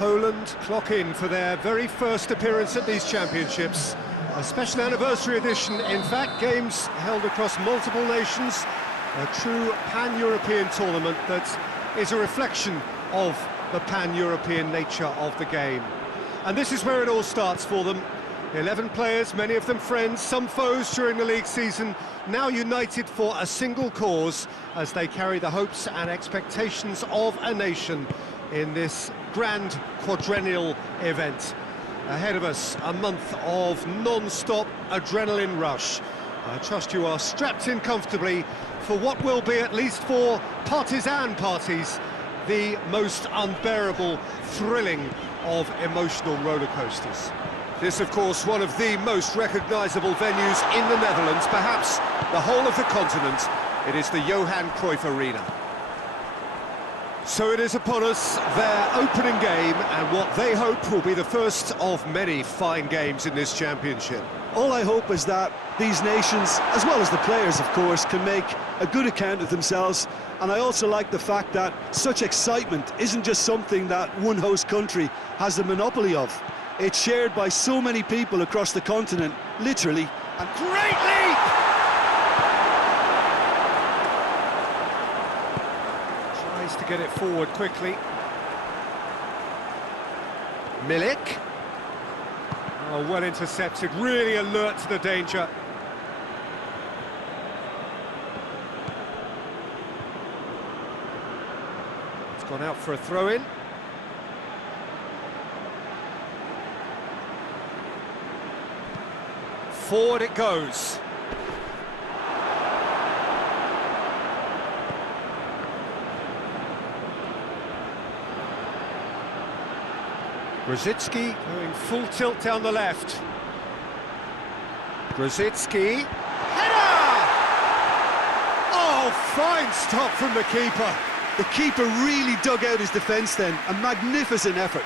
Poland clock in for their very first appearance at these championships. A special anniversary edition, in fact, games held across multiple nations. A true pan-European tournament that is a reflection of the pan-European nature of the game. And this is where it all starts for them. 11 players, many of them friends, some foes during the league season, now united for a single cause as they carry the hopes and expectations of a nation in this grand quadrennial event. Ahead of us, a month of non-stop adrenaline rush. I trust you are strapped in comfortably for what will be, at least for partisan parties, the most unbearable, thrilling of emotional roller coasters. This, of course, one of the most recognisable venues in the Netherlands, perhaps the whole of the continent. It is the Johan Cruyff Arena. So it is upon us, their opening game, and what they hope will be the first of many fine games in this championship. All I hope is that these nations, as well as the players, of course, can make a good account of themselves. And I also like the fact that such excitement isn't just something that one host country has the monopoly of. It's shared by so many people across the continent, literally. And great leap! Tries to get it forward quickly. Milik. Oh, well intercepted, really alert to the danger. It's gone out for a throw-in. Forward it goes. Grosicki going full tilt down the left. Grosicki. Header! Oh, fine stop from the keeper. The keeper really dug out his defence then. A magnificent effort.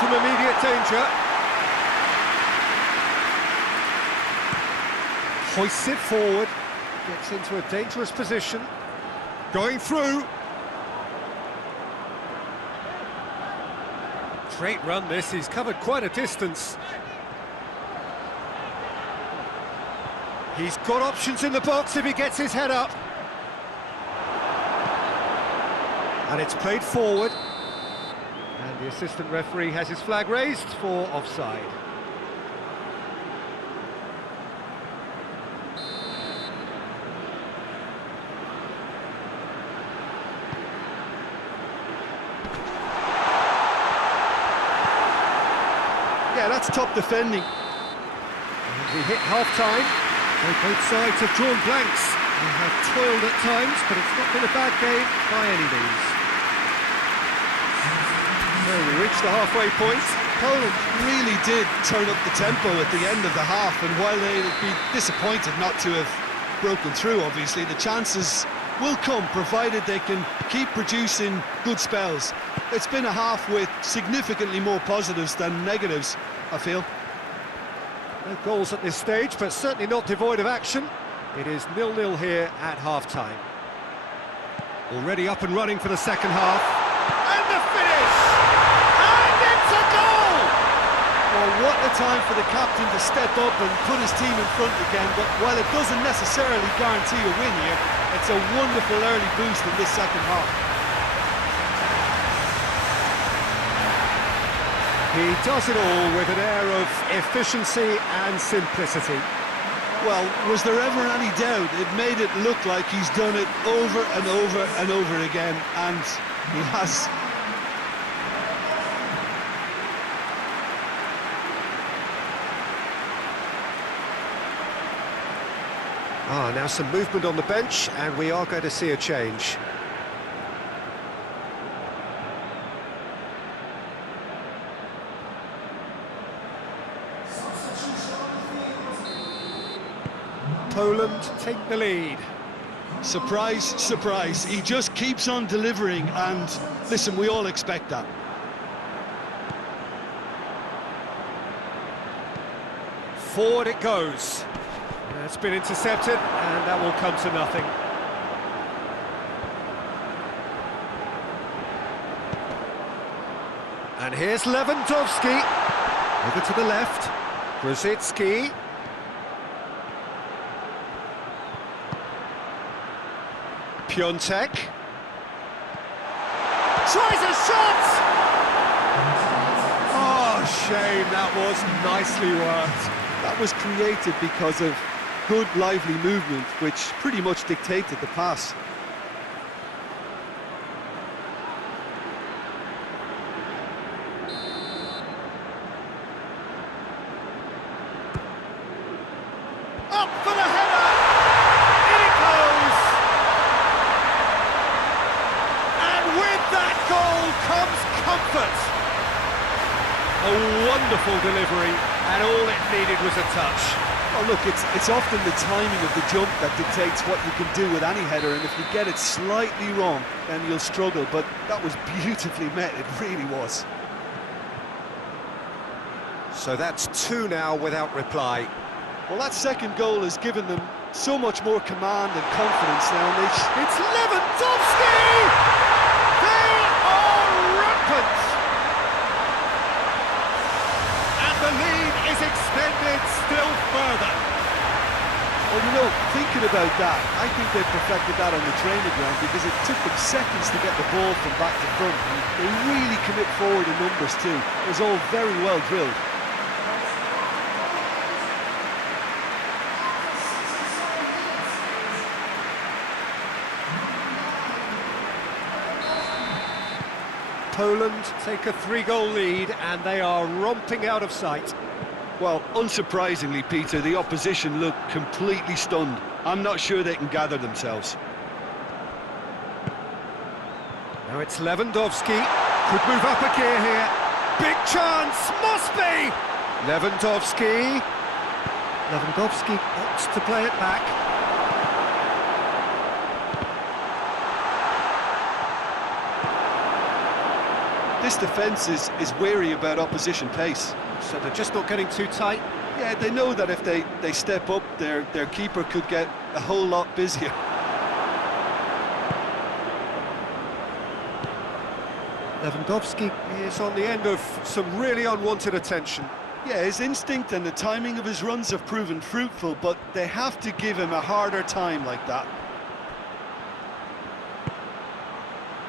From immediate danger. Hoists it forward, gets into a dangerous position. Going through. Great run this, he's covered quite a distance. He's got options in the box if he gets his head up. And it's played forward. And the assistant referee has his flag raised for offside. Yeah, that's top defending. And we hit half-time. Both sides have drawn blanks and have toiled at times, but it's not been a bad game by any means. Well, we reached the halfway point. Poland really did turn up the tempo at the end of the half, and while they'll be disappointed not to have broken through, obviously, the chances will come, provided they can keep producing good spells. It's been a half with significantly more positives than negatives, I feel. No goals at this stage, but certainly not devoid of action. It is 0-0 here at half-time. Already up and running for the second half. And the finish! And it's a goal! Well, what a time for the captain to step up and put his team in front again, but while it doesn't necessarily guarantee a win here, it's a wonderful early boost in this second half. He does it all with an air of efficiency and simplicity. Well, was there ever any doubt? It made it look like he's done it over and over and over again, and he has. Now some movement on the bench, and we are going to see a change. Poland take the lead. Surprise, surprise. He just keeps on delivering, and listen, we all expect that. Forward it goes. It's been intercepted, and that will come to nothing. And here's Lewandowski. Over to the left. Brzezinski. Piontek. Tries a shot! Oh, shame, that was nicely worked. That was created because of good, lively movement, which pretty much dictated the pass. Up for the header! In it goes! And with that goal comes comfort! A wonderful delivery, and all it needed was a touch. Well, look, it's often the timing of the jump that dictates what you can do with any header, and if you get it slightly wrong, then you'll struggle, but that was beautifully met, it really was. So that's 2 now without reply. Well, that second goal has given them so much more command and confidence now, and It's Lewandowski! They are rampant! And the lead is extended still further. Well, you know, thinking about that, I think they perfected that on the training ground because it took them seconds to get the ball from back to front. And they really commit forward in numbers too. It was all very well drilled. Poland take a 3-goal lead, and they are romping out of sight. Well, unsurprisingly, Peter, the opposition look completely stunned. I'm not sure they can gather themselves. Now it's Lewandowski. Could move up a gear here. Big chance, must be! Lewandowski. Lewandowski opts to play it back. This defence is wary about opposition pace. So they're just not getting too tight. Yeah, they know that if they step up, their keeper could get a whole lot busier. Lewandowski is on the end of some really unwanted attention. Yeah, his instinct and the timing of his runs have proven fruitful, but they have to give him a harder time like that.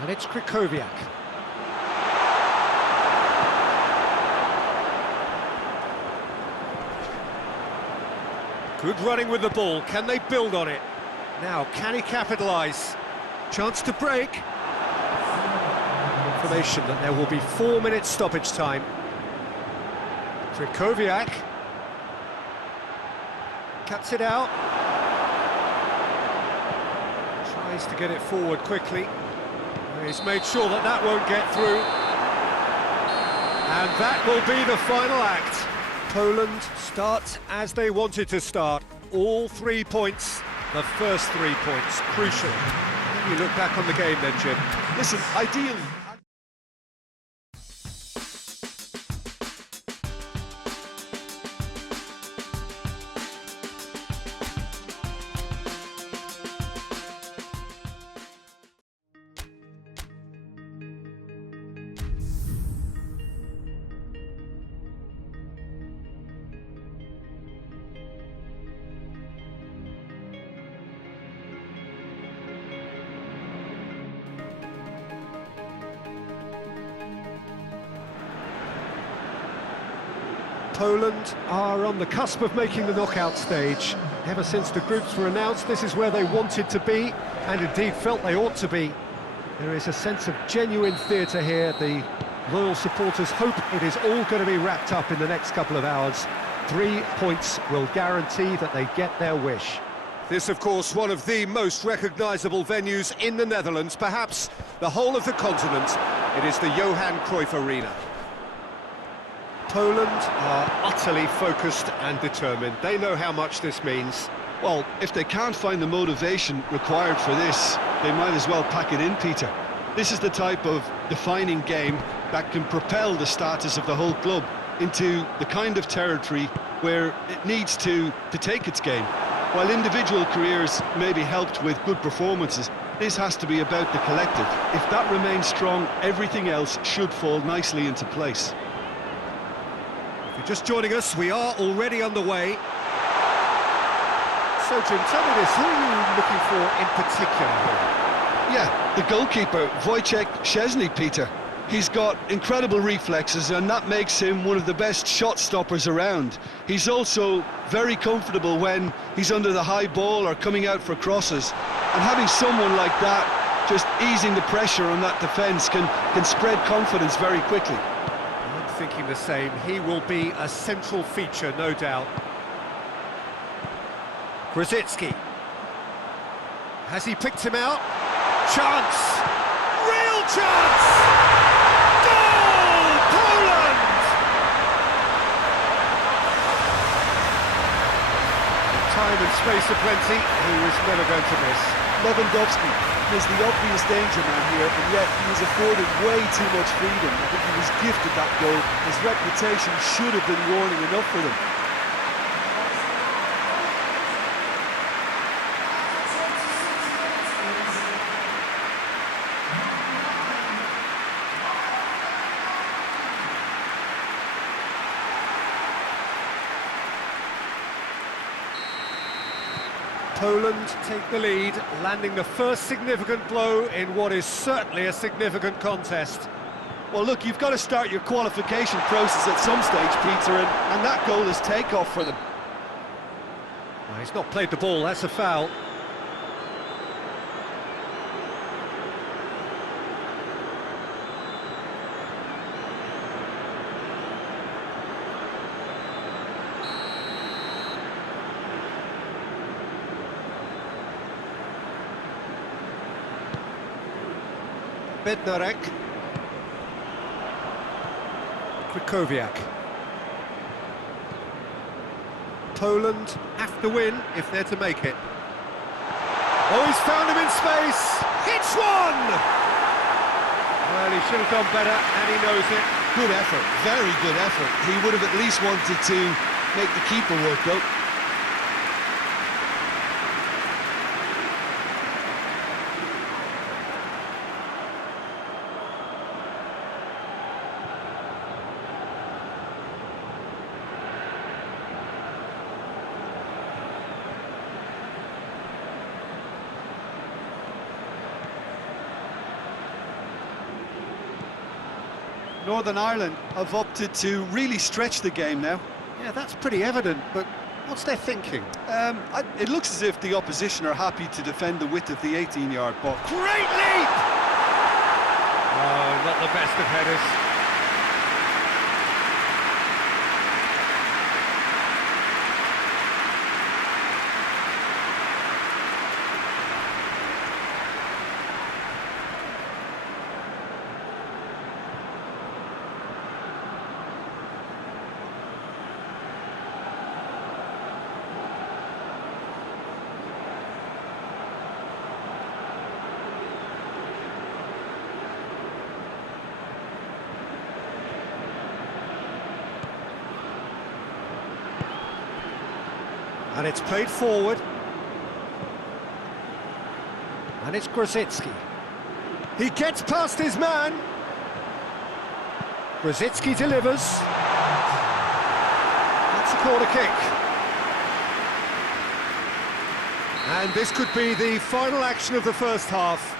And it's Krychowiak. Good running with the ball. Can they build on it? Now, can he capitalise? Chance to break. Information that there will be 4 minutes stoppage time. Krychowiak. Cuts it out. Tries to get it forward quickly. He's made sure that that won't get through. And that will be the final act. Poland starts as they wanted to start. All 3 points, the first 3 points, crucial. When you look back on the game then, Jim. Listen, ideally... Poland are on the cusp of making the knockout stage. Ever since the groups were announced, this is where they wanted to be, and indeed felt they ought to be. There is a sense of genuine theatre here. The loyal supporters hope it is all going to be wrapped up in the next couple of hours. 3 points will guarantee that they get their wish. This, of course, one of the most recognisable venues in the Netherlands, perhaps the whole of the continent. It is the Johan Cruyff Arena. Poland are utterly focused and determined. They know how much this means. Well, if they can't find the motivation required for this, they might as well pack it in, Peter. This is the type of defining game that can propel the status of the whole club into the kind of territory where it needs to take its game. While individual careers may be helped with good performances, this has to be about the collective. If that remains strong, everything else should fall nicely into place. If you're just joining us, we are already underway. So, Jim, tell me this, who are you looking for in particular here? Yeah, the goalkeeper, Wojciech Szczesny, Peter. He's got incredible reflexes, and that makes him one of the best shot stoppers around. He's also very comfortable when he's under the high ball or coming out for crosses. And having someone like that just easing the pressure on that defence can spread confidence very quickly. I'm thinking the same. He will be a central feature, no doubt. Grzycki. Has he picked him out? Chance! Real chance! Goal! Poland! Time and space aplenty, he was never going to miss. Lewandowski is the obvious danger man here, and yet he was afforded way too much freedom. I think he was gifted that goal. His reputation should have been warning enough for them. Poland take the lead, landing the first significant blow in what is certainly a significant contest. Well, look, you've got to start your qualification process at some stage, Peter, and that goal is takeoff for them. Well, he's not played the ball, that's a foul. Bednarek. Krychowiak. Poland have to win if they're to make it. Oh, he's found him in space! Hits one! Well, he should have done better, and he knows it. Good effort, very good effort. He would have at least wanted to make the keeper work, though. Northern Ireland have opted to really stretch the game now. Yeah, that's pretty evident, but what's their thinking? It looks as if the opposition are happy to defend the width of the 18-yard box. Great leap! Oh, not the best of headers. And it's played forward. And it's Grzycki. He gets past his man. Grzycki delivers. That's a corner kick. And this could be the final action of the first half.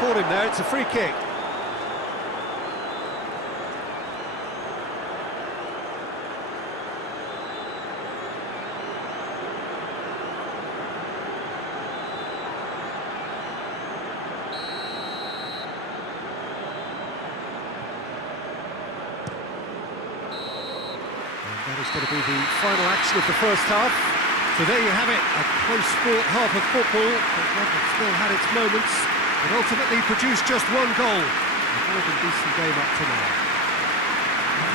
Caught him there, it's a free kick. And that is going to be the final action of the first half. So there you have it, a close-fought half of football, but one that still had its moments, but ultimately produced just one goal. A more than decent game up to now.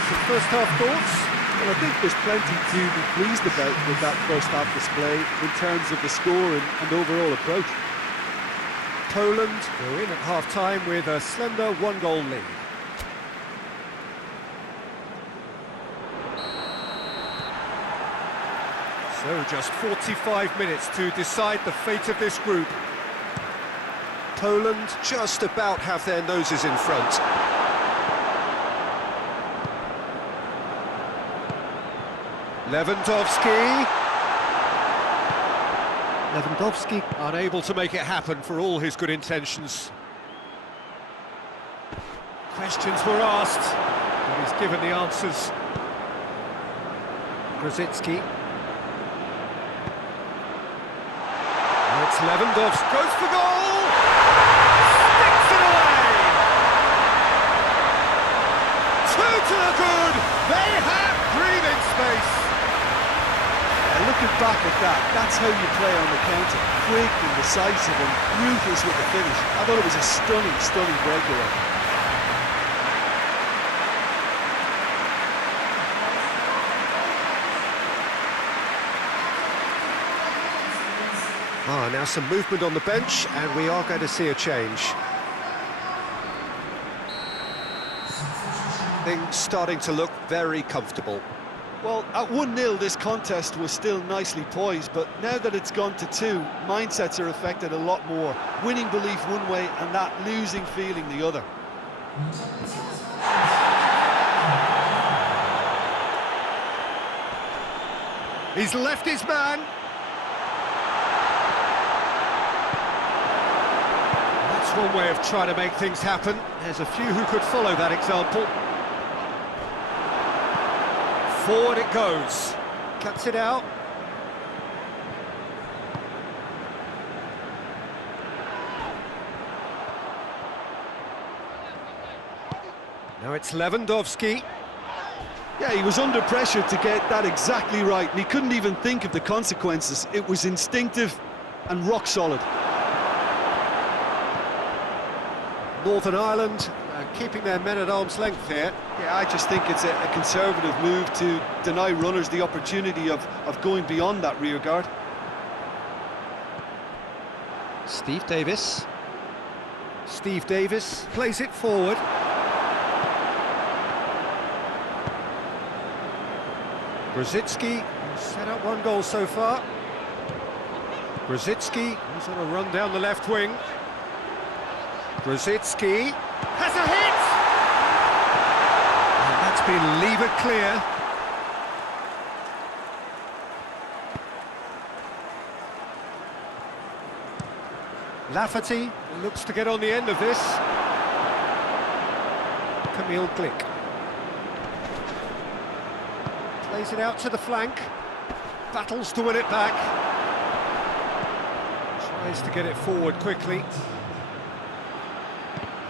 So first half thoughts? Well, I think there's plenty to be pleased about with that first half display in terms of the score and overall approach. Poland go in at half-time with a slender one-goal lead. So just 45 minutes to decide the fate of this group. Poland just about have their noses in front. Lewandowski unable to make it happen for all his good intentions. Questions were asked, and he's given the answers. Grosicki. Now it's Lewandowski, goes for goal! Sticks it away! 2 to the good! They have breathing space! Looking back at that, that's how you play on the counter. Quick and decisive and ruthless with the finish. I thought it was a stunning, stunning breakaway. Now some movement on the bench, and we are going to see a change. Things starting to look very comfortable. Well, at 1-0 this contest was still nicely poised, but now that it's gone to 2, mindsets are affected a lot more. Winning belief one way and that losing feeling the other. He's left his man. That's one way of trying to make things happen. There's a few who could follow that example. Forward it goes, cuts it out. Now it's Lewandowski. Yeah, he was under pressure to get that exactly right, and he couldn't even think of the consequences. It was instinctive and rock solid. Northern Ireland keeping their men at arm's length here. Yeah, I just think it's a conservative move to deny runners the opportunity of going beyond that rear guard. Steve Davis plays it forward. Grosicki set up one goal so far. Grosicki is on a run down the left wing. Grosicki has a hit! And that's been levered clear. Lafferty looks to get on the end of this. Camille Glick plays it out to the flank. Battles to win it back. Tries to get it forward quickly.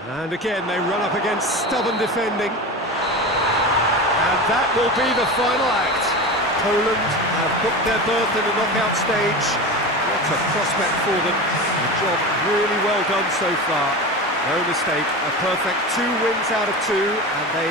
And again, they run up against stubborn defending. And that will be the final act. Poland have booked their berth in the knockout stage. What a prospect for them. A job really well done so far. No mistake, a perfect 2 wins out of 2, and they